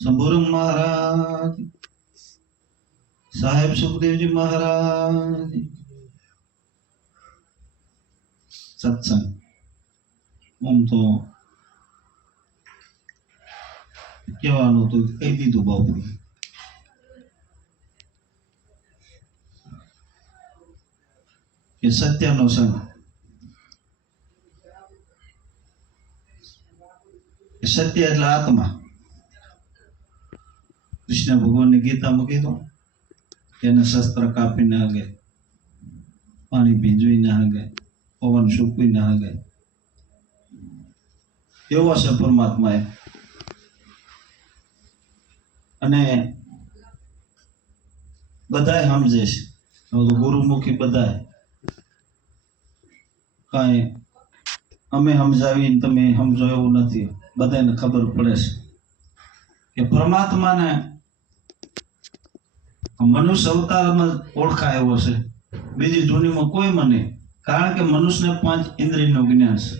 શંભુરંગ મહારાજ, સાહેબ સુખદેવજી મહારાજ. સત્સંગ આમ તો કહેવાનું તો કહી દીધું બાપુ. કે સત્યનો સંગ, સત્ય એટલે આત્મા. કૃષ્ણ ભગવાનની ગીતામાં કીધું એને શસ્ત્ર કાપી ના હગે, પાણી ભીંજવી ના હગે, પવન સૂકવી ના હગે. એવો છે પરમાત્મા એ. અને બધાય સમજે છે, ગુરુમુખી બધાય. કઈ અમે સમજાવીને તમે સમજો એવું નથી. બધાને ખબર પડે છે કે પરમાત્માને મનુષ્ય અવતારમાં ઓળખાય એવો છે, બીજી જૂનીમાં કોઈ મને. કારણ કે મનુષ્યને 5 ઇન્દ્રિયનું જ્ઞાન છે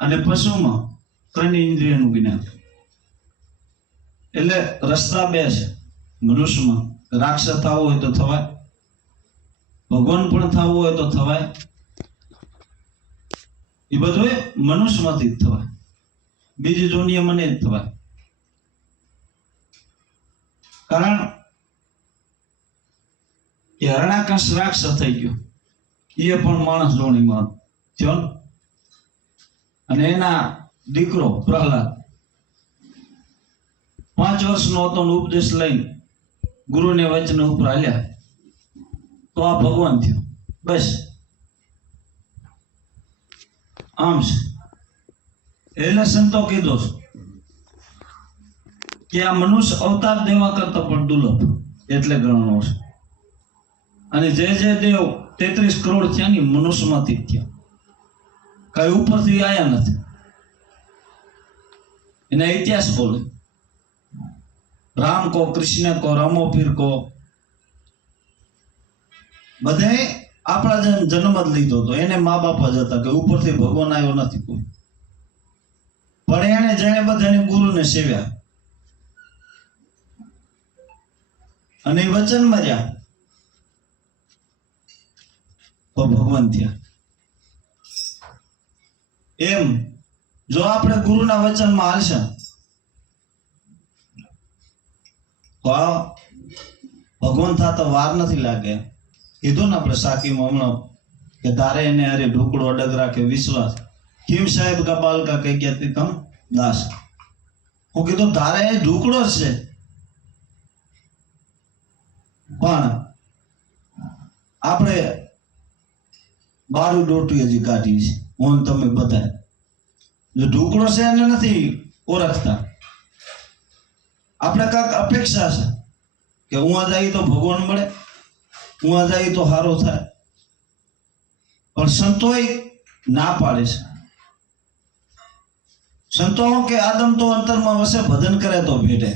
અને પશુમાં 3 ઇન્દ્રિયનું જ્ઞાન. એટલે રસ્તા 2 છે મનુષ્યમાં. રાક્ષસ થવું હોય તો થવાય, ભગવાન પણ થવું હોય તો થવાય. એ બધું મનુષ્યમાંથી જ થવાય, બીજી જોનીએ મને જ થવાય. કારણ કે હરણાકંશ રાક્ષસ થઈ ગયો, એ પણ માણસ જોણીમાં થયો. અને એના દીકરો પ્રહલાદ 5 વર્ષનો હતો, ઉપદેશ લઈને ગુરુને વચન ઉપર હાલ્યા તો આ ભગવાન થયો. બસ આમ છે. એટલે સંતો કીધો કે આ મનુષ્ય અવતાર દેવા કરતા પણ દુર્લભ એટલે ગણનો છે. અને જે દેવ 33 કરોડ થયા ને મનુષ્યમાંથી જ થયા, કઈ ઉપરથી આયા નથી. એના ઇતિહાસ બોલે. રામ કો, કૃષ્ણ કો, રામો પીર કો, બધે આપણા જન્મ જ લીધો હતો. એને મા બાપ જ હતા, કે ઉપરથી ભગવાન આવ્યો નથી કોઈ. પણ એને જેને બધાને ગુરુને સેવ્યા અને વચન મર્યા તો ભગવાન થયા. એમ જો આપણે ગુરુના વચનમાં હાલશે તો ભગવાન થતા વાર નથી લાગે. કીધું ને આપણે સાકીમાં હમણાં કે તારે એને અરે ઢોકળો અડગ રાખે વિશ્વાસ. કિમ સાહેબ કા બાલ કા કઈ ગયા તમ દાસ. હું કીધું તારે એ ઢોકળો જ છે, પણ આપણે બારું ડોટી હજી કાઢી છે. હું તમે બધા જો ઢોકળો છે એને નથી ઓળખતા. આપણે કાંક અપેક્ષા છે કે હું આ જાય તો ભગવાન મળે, હું આ જાય તો સારો થાય. પણ સંતોએ ના પાડે છે. સંતો કે આદમ તો અંતરમાં વસે, ભજન કરે તો ભેટે.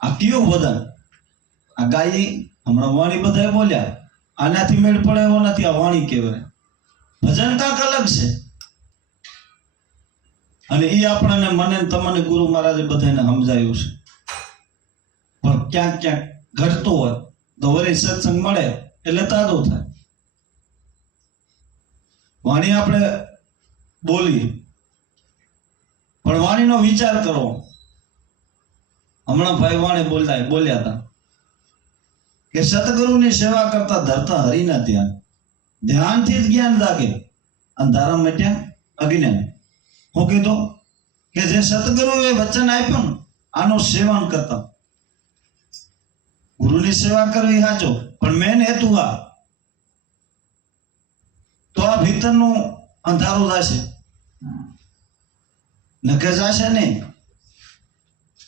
આ કયું ભજન? આ ગાય હમણાં વાણી બધા બોલ્યા, આનાથી મેળ પડે એવો નથી. આ વાણી કહેવાય. ભજન કાંક અલગ છે. અને એ આપણને મને તમને ગુરુ મહારાજે બધાને સમજાયું છે. પણ ક્યાંક ક્યાંક ઘટતો હોય તો વળી સત્સંગ મળે એટલે તાજો થાય. વાણી આપણે બોલીએ પણ વાણીનો વિચાર કરો. હમણાં ભાઈ વાણી બોલ્યા હતા કે સતગુરુની સેવા કરતા ધરતા હરિના ધ્યાન, ધ્યાનથી જ જ્ઞાન જાગે, અંધારા મટ્યા અજ્ઞાન. હું કીધું કે જે સતગુરુએ વચન આપ્યું ને આનું સેવન કરતા. ગુરુની સેવા કરવી સાચો, પણ મેન હેતુ આ તો આ ભીતરનું અંધારું જશે, નકે જશે નહીં.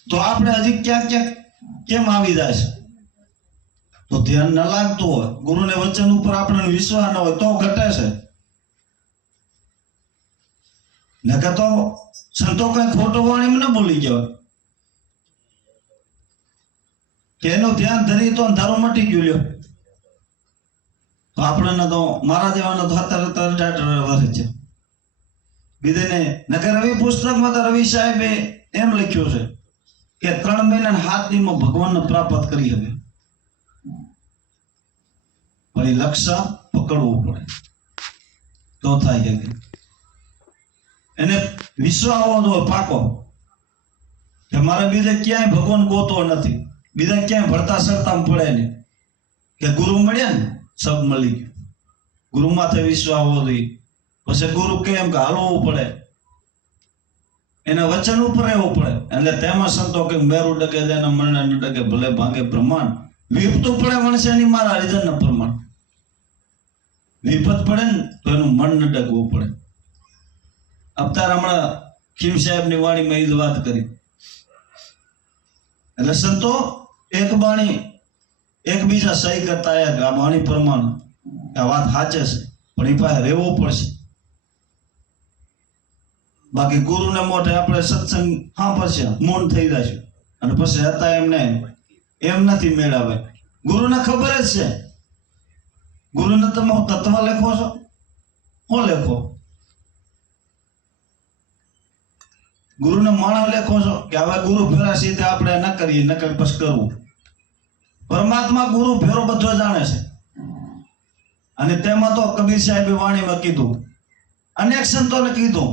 તો આપણે હજી ક્યાંક ક્યાંક કેમ આવી જશે? તો ધ્યાન ન લાગતું હોય, ગુરુને વચન ઉપર આપણને વિશ્વાસ ન હોય તો ઘટે છે. નકે તો સંતો કઈ ખોટો વાણીમાં ન બોલી જવાય કે એનું ધ્યાન ધરી તો અંધારું મટી ગયું. લ્યો તો આપણને તો મારા જેવાના તો અત્યારે વર્ષ છે. બીજેને નકર રવિ પુસ્તકમાં તો રવિ સાહેબે એમ લખ્યું છે કે 3 મહિના ને 7 દીમાં ભગવાનને પ્રાપ્ત કરી શકે, પણ એ લક્ષ્ય પકડવું પડે તો થાય શકે. એને વિશ્વાસ હોવો જોઈએ પાકો કે મારે બીજે ક્યાંય ભગવાન ગોતવો નથી, બીજા ક્યાંય ભરતા સરતા પડે નહીં, કે ગુરુ મળ્યા ને સબ મળી ગયું. ગુરુ માથે વિશ્વાસ હોવો જોઈએ. પછી ગુરુ કેમ કે હાલવું પડે, એના વચન ઉપર રહેવું પડે. એટલે તેમાં સંતો કે મેરુ ડકે જેના મરણે ન ડકે ભલે ભાંગે બ્રહ્માંડ. વિપતું પડે મનશે ની મારા હરિજન પ્રમાણ. વિપત પડે ને તો એનું મન ન ડગવું પડે. અવતાર હમણાં ખીમ સાહેબ ની વાણીમાં એ જ વાત કરી. એટલે સંતો એક બાણી એકબીજા સહી કરતા આવ્યા કે આ બાણી પ્રમાણે આ વાત સાચે છે, પણ એ પાસે રહેવું પડશે. બાકી ગુરુને મોઢે આપણે સત્સંગ સાંભળશે મૌન થઈ જશે, અને પછી હતા એમને એમ નથી મેળાવે. ગુરુને ખબર જ છે. ગુરુને તમે તત્વ લેખો છો, શું લેખો? ગુરુને માણસ લેખો છો કે હવે ગુરુ ફેરા સીધે આપણે ન કરીએ, નકર પછી કરવું. પરમાત્મા ગુરુ ફેરો બધો જાણે છે. અને તેમાં તો કબીર સાહેબે વાણીમાં કીધું, અનેક સંતોને કીધું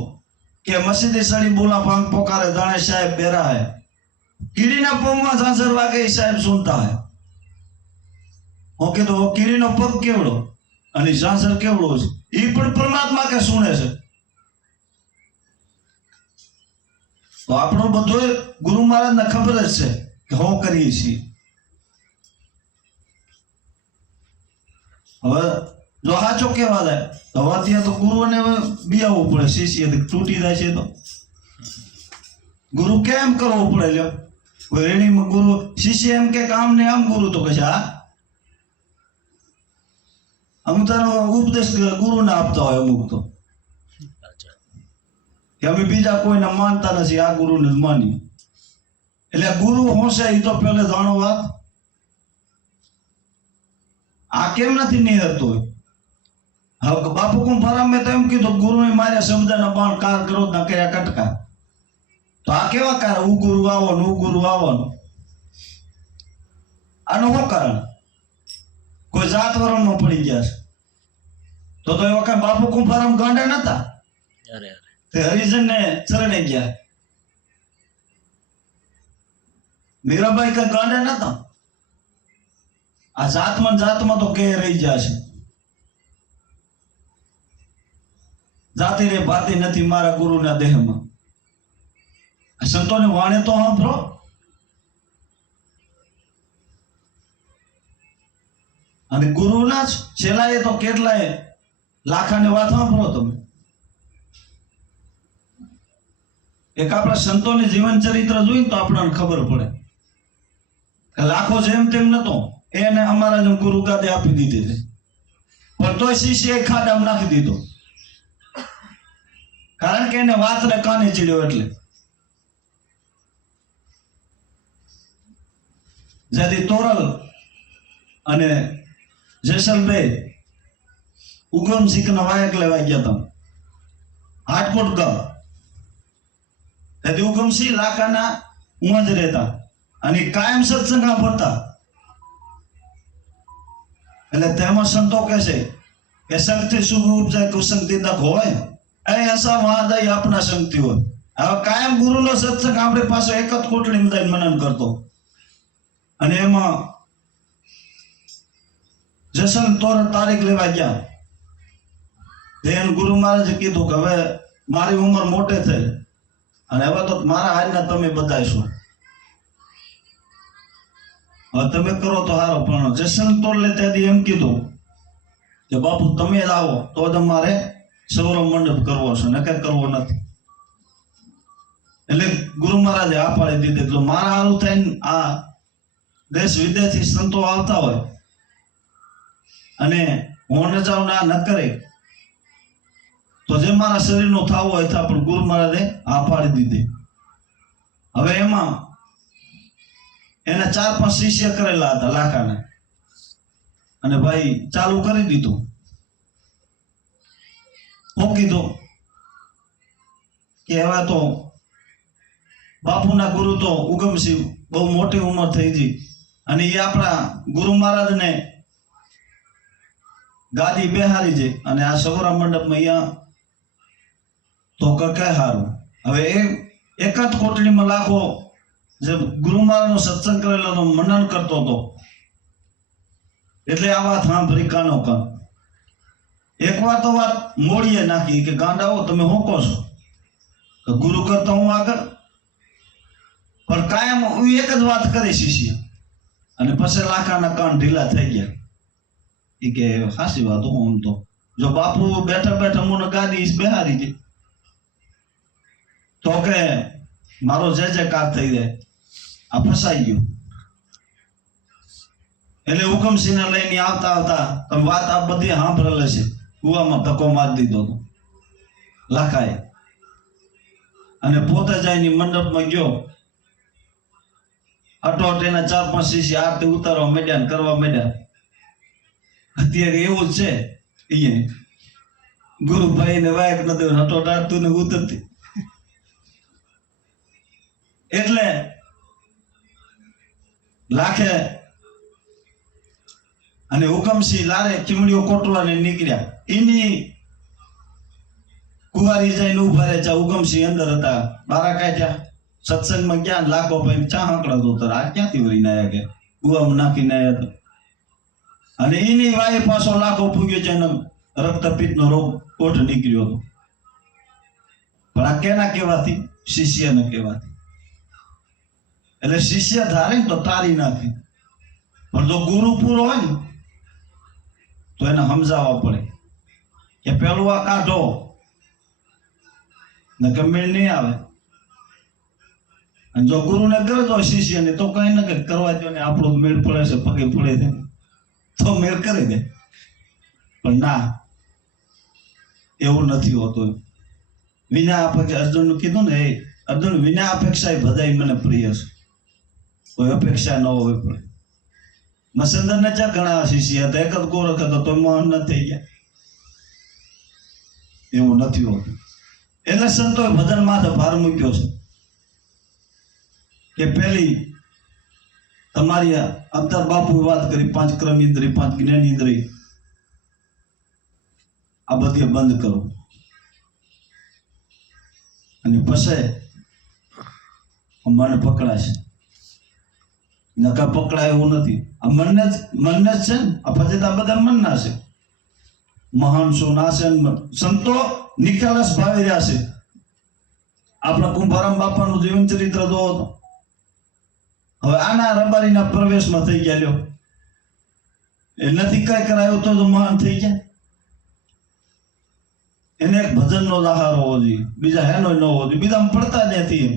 કે મસીદી સડી બોલા પાંખ પોકારે જાણે સાહેબ બેરા હે, કીડીના પગમાં ઝાંઝર વાગે સાહેબ સુનતા હે. હું કીધું કીડીનો પગ કેવડો અને ઝાંઝર કેવડો છે, એ પણ પરમાત્મા કે સુણે છે. તો આપણો બધો ગુરુ મહારાજને ખબર જ છે કે હું કરીએ છીએ. હવે જો સાચો કેવા જાય તો અત્યારે તો ગુરુને બિયાવવું પડે, શિષ્ય તૂટી જાય છે તો ગુરુ કેમ કરવો પડે? લ્યો કોઈ રેણીમાં ગુરુ શિષ્ય એમ કે આમ ને આમ, ગુરુ તો કહે હા અમુક તારો ઉપદેશ ગુરુને આપતા હોય અમુક તો કે અમે બીજા કોઈને માનતા નથી, આ ગુરુને જ માની. એટલે ગુરુ હોશે એ તો પેલે જાણો વાત. આ કેમ નથી નિહરતો? હવે બાપુ કુંભારામ મેં તો એમ કીધું ગુરુએ માર્યા શબ્દના બાણ કાર ક્રોધ ના કર્યા કટકા. તો આ કેવા કાર? ઉ ગુરુ આવવાનું, ઉ ગુરુ આવવાનું. આનું શું કારણ? કોઈ જાત વરણમાં પડી ગયા છે. તો એ વખત બાપુ કુંભારામ ગાંડા નતા, તે હરિજન ને ચરણે ગયા. મીરાબાઈ કઈ ગાંડા નતા. આ જાતમાં તો કે રહી ગયા છે. જાતિ રે ભાતિ નથી મારા ગુરુના દેહમાં. સંતોની વાણી તો સાંભળો. અને ગુરુના જ છેલ્લાએ તો કેટલાય લાખાની વાત સાંભળો તમે. એક આપણા સંતોની જીવન ચરિત્ર જોઈને તો આપણને ખબર પડે કે લાખો જેમ તેમ નતો, એને અમારા જેમ ગુરુ ગાદે આપી દીધી છે, પણ તોય શિષ્ય ખાડામાં નાખી દીધો. કારણ કે એને વાતને કાને ચીડ્યો. એટલે જેથી તોરલ અને જેસલભાઈ ઉગમસિંહના વાયક લેવા ગયા હતા હાટકોટ ગામ. તેથી ઉગમસિંહ લાકાના ઉંજ રહેતા અને કાયમ સત્સંગ સાંભળતા. એટલે તેમાં સંતો કહે છે કે સંગથી શુભ ઉપજાય કુસંગથી દખ હોય, ऐसा महादय अपना संगति હોય. હવે કાયમ ગુરુનો સત્સંગ આપણે પાસે એક જ કોટડીમાં જઈને મનન કરતો. અને એમાં જસન તોર તારીખ લેવા ગયા. એને ગુરુ મહારાજે કીધું કે હવે મારી ઉંમર મોટે થઈ અને હવે તો મારા હાલના તમે બતાવીશો, હવે તમે કરો તો સારો. પણ જસન તોર લે ત્યાંથી એમ કીધું કે બાપુ તમે જ આવો તો તમારે સૌરવ મંડપ કરવો છે, નકર કરવો નથી. એટલે ગુરુ મહારાજે આ પાડી દીધી. તો મારા હારું થઈને આ દેશ વિદેશથી સંતો આવતા હોય અને હું ન જાઉં ના ન કરે તો જે મારા શરીરનો થાવો હોય था, પણ ગુરુ મહારાજે આ પાડી દીધી. હવે એમાં એને 4-5 શિષ્ય કરેલા હતા લાખાને, અને ભાઈ ચાલુ કરી દીધું. હું કીધું કે હવે તો બાપુના ગુરુ તો ઉગમસિંહ બહુ મોટી ઉંમર થઈ ગઈ અને એ આપણા ગુરુ મહારાજને ગાદી બેહારી છે અને આ સૌરા મંડપમાં અહીંયા તો કઈ સારું. હવે એક જ કોટડીમાં લાખો જે ગુરુ મહારાજનો સત્સંગ કરેલો મનન કરતો હતો એટલે આ વાત સાંભળી કાનો કાન. એક વાર તો વાત મોડીએ નાખી કે ગાંડાઓ તમે શું કહો છો તો ગુરુ કરતો હું આગળ, પણ કાયમ એક જ વાત કરી શિષ્ય અને પછી લાખાના કાન ઢીલા થઈ ગયા. એ કે સાચી વાત હું તો જો બાપુ બેઠા બેઠા મને ગાદી બેહારી છે તો કે મારો જે કાર થઈ જાય, આ ફસાઈ ગયો. એટલે હુકમસિંહ ને લઈને આવતા આવતા તમે વાત આ બધી સાંભળેલ છે, કુવામાં ધક્કો મારી દીધો હતો લાખાએ અને પોતે જઈને મંડપમાં ગયો. અટોટ એના 4-5 શિષ્ય આરતી ઉતારવા માંડ્યા ને કરવા માંડ્યા. અત્યારે એવું જ છે અહીંયા ગુરુભાઈ ને વાયક નથી અટોટ આરતું ને ઉતરતી. એટલે લાખે અને હુકમસિંહ લારે ચીમડીઓ કોટવાને નીકળ્યા. એની કુવારી જઈને ઉભા રહે. હુકમસિંહ અંદર હતા, બારા કાઢ્યા, સત્સંગમાં ગયા. લાખો ભાઈ ચા હાંકડા ઉતર આ ક્યાંથી વળીને આવ્યા કે કુવામાં નાખીને આવ્યા હતા. અને એની વાય પાછો લાખો પૂગ્યો છે અને રક્તપિત્તનો રોગ કોઠ નીકળ્યો હતો. પણ આ કેના કહેવાથી? શિષ્યને કહેવાથી. એટલે શિષ્ય ધારે ને તો તારી નાખે, પણ જો ગુરુ પૂરો હોય ને તો એને સમજાવવા પડે કે પેલું આ કાઢો ને મેળ નહીં આવે. અને જો ગુરુને કરે તો શિષ્યને તો કઈ ન કઈ કરવા દો ને આપણો મેળ પડે છે પગે પડે છે તો મેળ કરી દે. પણ ના, એવું નથી હોતું. વિના અપેક્ષા અર્જુન કીધું ને, અર્જુન વિના અપેક્ષા બધાય મને પ્રિય છે, કોઈ અપેક્ષા ન હોવી પડે. મસંદર ને ચા ઘણા શિષ્ય હતા, એક જ ગોરખ હતો તો મહાન ન થઈ ગયા. એવું નથી હોતું. એટલે સંતોએ ભજન માથે ભાર મૂક્યો છે કે પેલી તમારી અવતાર બાપુ વાત કરી 5 કર્મ ઇન્દ્રિય 5 જ્ઞાન ઇન્દ્રિય આ બધી બંધ કરો અને પછી મન પકડાશે. નકા પકડાય એવું નથી. આ મનને જ છે ને, આ પછી આ બધા મનના છે. મહાન શું ના છે, સંતો નિખાલસ ભાવી રહ્યા છે. આપણા કુંભારામ બાપાનું જીવન ચરિત્ર જોવો તો હવે આના રબારીના પ્રવેશમાં થઈ ગયા. લ્યો એ નથી કઈ કરાયો તો મહાન થઈ ગયા. એને એક ભજનનો આહાર હોવો જોઈએ, બીજા હેનો ન હોવો જોઈએ, બીજા પડતા જ નથી.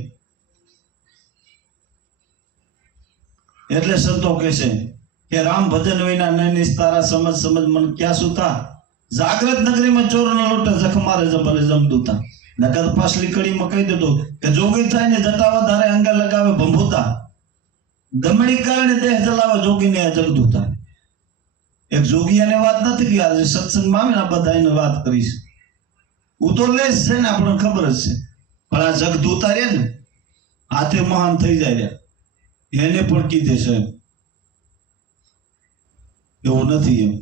એટલે સંતો કહે છે કે રામ ભજન વિના નૈનિસ તારા સમજ મન ક્યાં સુતા. જાગ્રત નગરીમાં ચોરના લોટે જખ મારે ભલે જમદૂતા. નકર પાછલી કડીમાં કહી દીધું કે જોગી થાય ને જટા વધારે અંગે લગાવે ભંભૂતા. દમણી કારણે દેહ જલાવે જોગીને જગદૂતા. એક જોગી એને વાત નથી કે આજે સત્સંગમાં આવે ને બધા એને વાત કરીશ. હું તો લેશ છે ને, આપણને ખબર જ છે. પણ આ જગદૂતા રે ને હાથે મહાન થઈ જાય એને પણ કીધે છે એવું નથી એમ.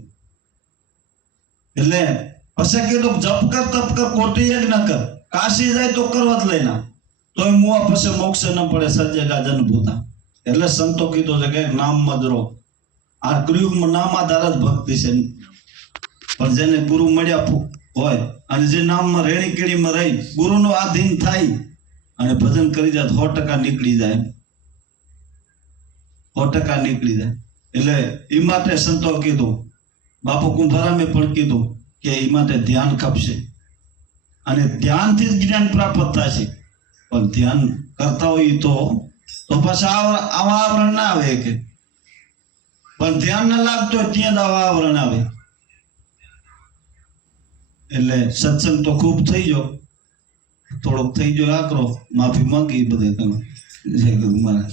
એટલે પછી કીધું જપ કર તપ કર કોટી યજ્ઞ કર, કાશી જાય તો કરવત લઈને તોય મુવા પછી મોક્ષ ન પડે સજ્જગા જનભૂતા. એટલે સંતો કીધું છે કે નામ મદરો. આ કળિયુગમાં નામ આધાર જ ભક્તિ છે. પણ જેને ગુરુ મળ્યા હોય અને જે નામમાં રેણી કેડીમાં રહી ગુરુનો આધીન થાય અને ભજન કરી જાય 100% નીકળી જાય, 100% નીકળી જાય. એટલે એ માટે સંતો કીધું, બાપુ કુંભારામે પણ કીધું કે એ માટે ધ્યાન ખપશે અને ધ્યાનથી જ જ્ઞાન પ્રાપ્ત થાય છે. પણ ધ્યાન કરતા હોય તો પાછા આવા આવરણ ના આવે કે, પણ ધ્યાન ના લાગતો ત્યાં જ આવા આવરણ આવે. એટલે સત્સંગ તો ખૂબ થઈ ગયો, થોડોક થઈ ગયો આકરો, માફી માંગી બધે તમે. જય ગુરુ મહારાજ.